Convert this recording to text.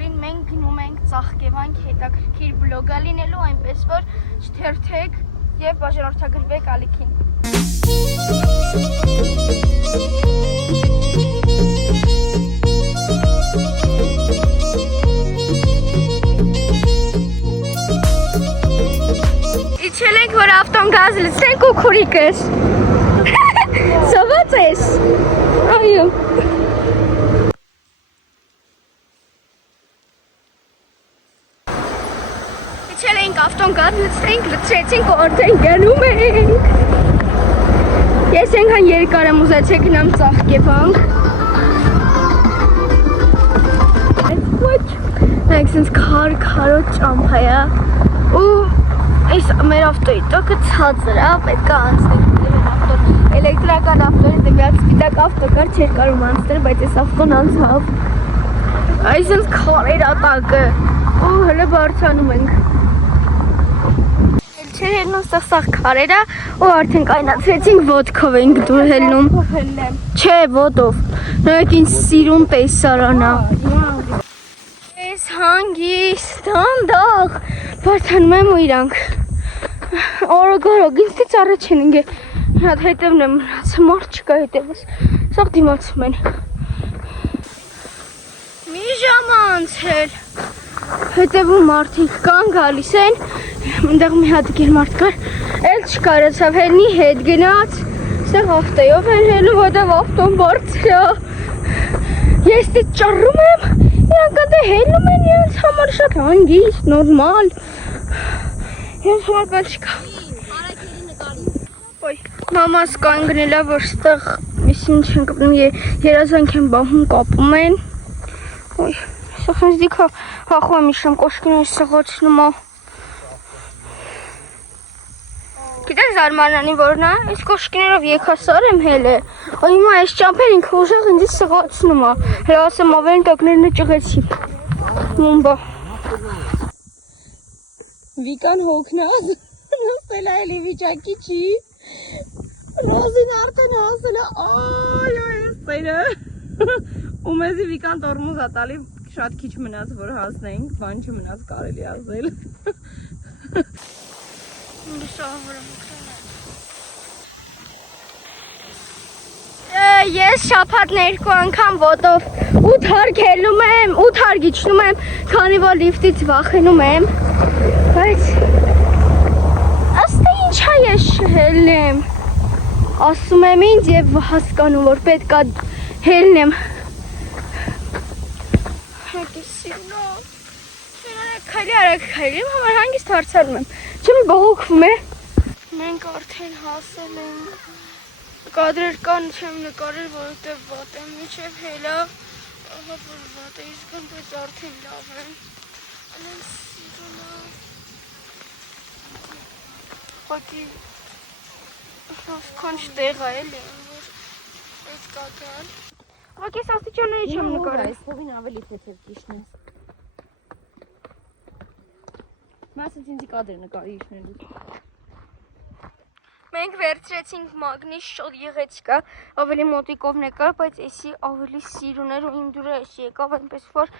բոլորին, մենք գնում ենք ծաղկևանք հետաքրքիր բլոգա լինելու, այնպես որ չթերթեք և բաժանորդագրվեք ալիքին։ Իջել ենք, որ ավտոն գազ լցնենք ու քուրիկս։ Սոված ես։ Այո։ Իջել ենք ավտոն գազ լցնենք, լցրեցինք ու արդեն գնում ենք։ Ես ենքան երկար եմ ուզեցել գնամ ծաղկևանք։ Նայեք սենց քարոտ ճամփա է ու այս մեր ավտոյի տոկը ցածր է, պետք է անցնել ավտոն, էլեկտրական ավտոյի դեպիած սպիտակ ավտո կար չէր կարում անցնել, բայց այս ավտոն անցավ։ Այս սենց քարեր ատակը ու հլը բարձանում ենք։ Չէր հելնում ստեղ քարերը ու արդեն կայնացրեցինք ոտքով ենք դուր հելնում։ Չէ, ոտով։ Նայեք ինձ սիրուն տեսարան է։ Ես հանգիստ, դանդաղ բարձանում եմ ու իրանք։ Օրոգորոգ, ինձ տից առաջ են ինգե հատ հետևն եմ մնացը, մարդ չկա հետևս, սաղ դիմացում են։ Մի ժամ անցել, հետևում մարդիկ կան գալիս են, ընդեղ մի հատ գեր մարդ կար, էլ չկարացավ հելնի հետ գնաց, ստեղ ավտոյով են հելում, ոտև ավտոն բարձր է, ես տից ճարում եմ, իրանք ատե հելում են, իրենց համար շատ հանգիստ, նորմալ, իրենց համար բել չկա։ Մամաս կանգնել է, որ ստեղ իսին չեն կպնում, երազանք են բահում կապում են, սեղ հենց դիքա հախու եմ իշեմ, կոշկին են սղացնում է։ Գիտեք զարմանանի որն է, այս կոշկիներով եկասար եմ հել է, հիմա այս ճամպեր ինքը ուժեղ ինձ սղացնում է, հել ասեմ ավերին տակներն է ճղեցի, մումբա։ Վիկան հոգնած, նստել է էլի վիճակի չի, Ռոզին արդեն հասել է, այ այս սերը, ու մեզի վիկան տորմուզ է տալի, շատ քիչ մնաց, որ հասնենք, բան չմնաց կարելի ասել։ Ես շաբաթ երկու անգամ ոտով 8 հարկ հելնում եմ, 8 հարկ իջնում եմ, քանի որ լիֆտից վախենում եմ, բայց աստե ինչա ես չհելնեմ, ասում եմ ինձ և հասկանում, որ պետք է հելնեմ։ Քայլի արեք քայլի, իմ համար հանգիստ հարցարում եմ, չեմ բողոքվում է։ Մենք արդեն հասել ենք, կադրեր կան չեմ նկարել, որովհետև վատ եմ, միջև հելա, ահա որ վատ է, իսկն բայց արդեն լավ եմ, անեն սիրունա, հատի հասքան չտեղ է էլ եմ, որ այդ կական։ Ակ ես աստիճանների չեմ նկարել։ Այս հովին ավելի թեթև կիշն ես։ Մասից ինձի կադր նկարի իշնելու։ Մենք վերցրեցինք մագնիս շոտ եղեցիկա, ավելի մոտիկով նկար, բայց էսի ավելի սիրուն էր ու իմ դուրը էսի եկավ, այնպես որ